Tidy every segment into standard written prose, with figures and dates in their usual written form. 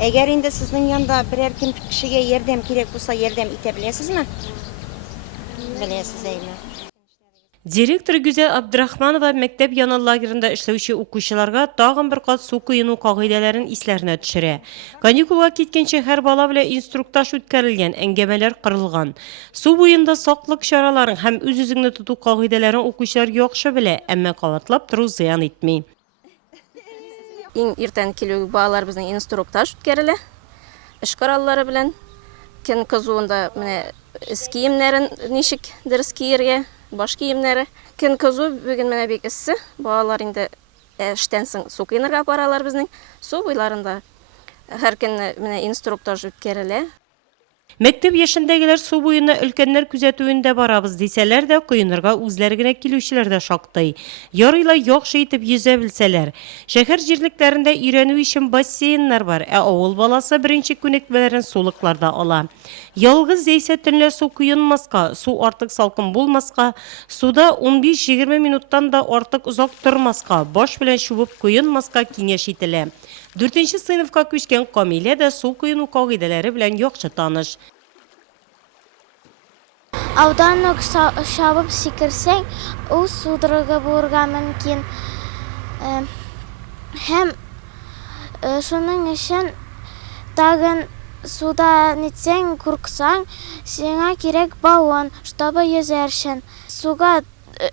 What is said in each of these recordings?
Eğer indi sizin yanında birer kim kişiye yardım gerek olsa yardım itebilirsiniz mi? Bilesiz eymi. Директор Güzel Abdurrahmanova мәктәп яны лагерында эшләүче укучыларга тагын бер кат су куену кагыйдәләрен исләренә төшерә. Каникулга киткәнче һәр бала белән инструктаж үткәрелгән, әңгәмәләр кырылган. Су буенда саклык чараларын һәм үз-үзеңне тоту кагыйдәләрен укучылар яхшы белә, әмма кабатлап тору зыян итми. Иң иртән килү балалар безнең инструктаж үткәрелә. Эш кораллары белән көн кызуында менә эс киемнәрен ничек дөрес киергә, баш киемнәре. Көн кызу бүген менә бик эссе. Балалар инде эштән соң су кыйнарга баралар безнең. Су буйларында һәр көн менә инструктаж үткәрелә. Мәктәп яшендәгеләр су буена өлкәннәр күзәтүендә барабыз дисәләр дә, коенырга үзләре генә килүчеләр дә шактый. Ярыйлар яхшы итеп йөзә белсәләр. Шәһәр җирлекләрендә өйрәнү өчен бассейннар бар, ә авыл баласы беренче күнекмәләрен сулыкларда ала. Ялгыз яисә төнлә су коенмаска, су артык салкын булмаска, суда 15-20 минуттан да артык озак тормаска, баш белән чубып коенмаска киңәш ителә. 4нче сыйныфка күчкән Камилә дә су коену кагыйдәләре белән яхшы таныш. Аудан ук шабып сикерсең, ул судорога булырга мөмкин. Һәм шуның өчен тагын суда нитсәң, курыксаң, сиңа кирәк баллон, чтобы йөзәрсең. Суга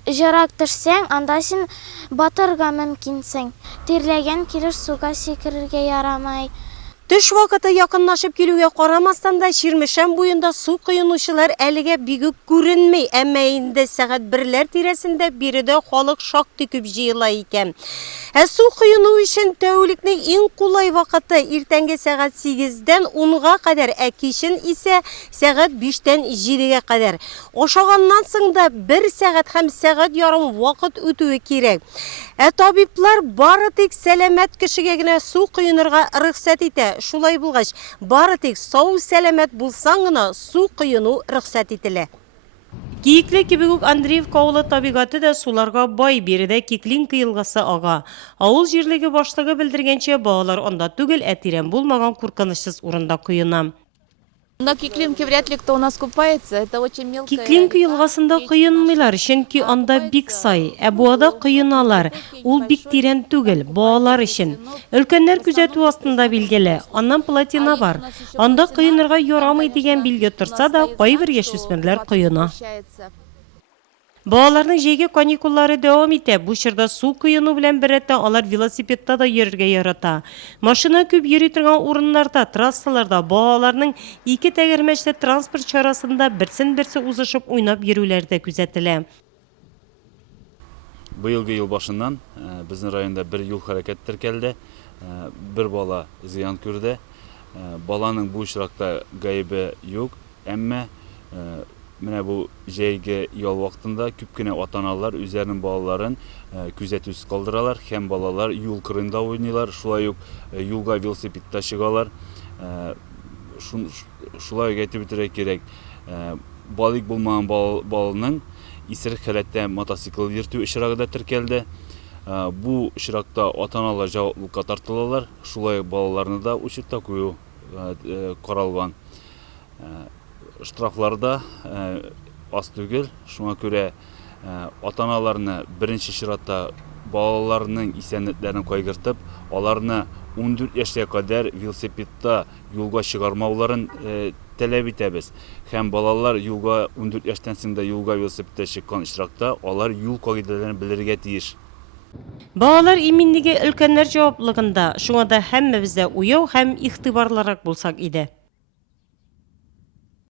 җырак төшсәң, анда син батырга мөмкинсең. Тирләгән килеш суга сикерергә ярамай. Төш вакыты якынлашып килүгә карамастан да Ширмешән буенда су коенучылар әлегә бигү күренми, әмма инде сәгать 1ләр тирәсендә биредә халык шактый күп җыела икән. Су коену өчен тәүлекнең иң кулай вакыты иртәнге сәгать 8дән 10га кадәр, ә кичен исә сәгать 5дән 7гә кадәр. Ашаганнан соң да 1 сәгать һәм сәгать ярым вакыт үтүе кирәк. Табиблар бары тик сәламәт кешегә генә су коенырга рөхсәт итә. Шулай булгач, бары тик сау сәламәт булсаң гына су коену рөхсәт ителә. Киекле кебек үк Андреевка авылы табигаты да суларга бай, биредә Киклинка елгасы ага. Авыл җирлеге башлыгы белдергәнчә, балалар анда түгел, ә тирән булмаган куркынычсыз урында коена. На Киклинке вряд ли кто у нас купается, это очень мелкая. Киклинка елгасында коенмыйлар, чөнки анда бик сай, ә буада коеналар. Ул бик тирән түгел, балалар өчен. Өлкәннәр күзәтү астында билгеле. Аннан плотина бар. Анда коенырга ярамый дигән билге торса да, кайбер яшүсмерләр коена. Балаларның җәйге каникуллары дәвам итә. Бу чорда су коену белән беррәттән алар велосипедта да йөрергә ярата. Машина күп йөри торган урыннарда, трассаларда балаларның ике тәгәрмәчле транспорт чарасында берсен-берсе узышып уйнап йөрүләре дә күзәтелә. Быелгы ел башыннан безнең районда бер юл хәрәкәт теркәлде. Бер бала зыян күрде. Баланың бу очракта гаебе юк, әмма менә бу җәйге ял вакытында күп кенә ата-аналар үзләренең балаларын күзәтүсез калдыралар һәм балалар юл кырында уйныйлар, шулай ук юлга велосипедта чыгалар. Шулай әйтеп үтәргә кирәк. Балык булмаган баланың исерек халәттә мотоцикл йөртү очрагы да теркәлде. Бу очракта ата-аналар җаваплылыкка тартылалар, шулай балаларны да учетта кую каралган. Штрафларда аз түгел, шуңа күрә ата-аналарны беренче чиратта балаларының исәнлекләрен кайгыртып, аларны 14 яшькә кадәр велосипедта юлга чыгармауларын таләп итәбез. Һәм балалар юлга 14 яшьтән соң да юлга велосипедта чыккан очракта алар юл кагыйдәләрен белергә тиеш. Балалар иминлеге өлкәннәр җаваплыгында, шуңа да һәммәбез дә уяу һәм игътибарлырак булсак иде.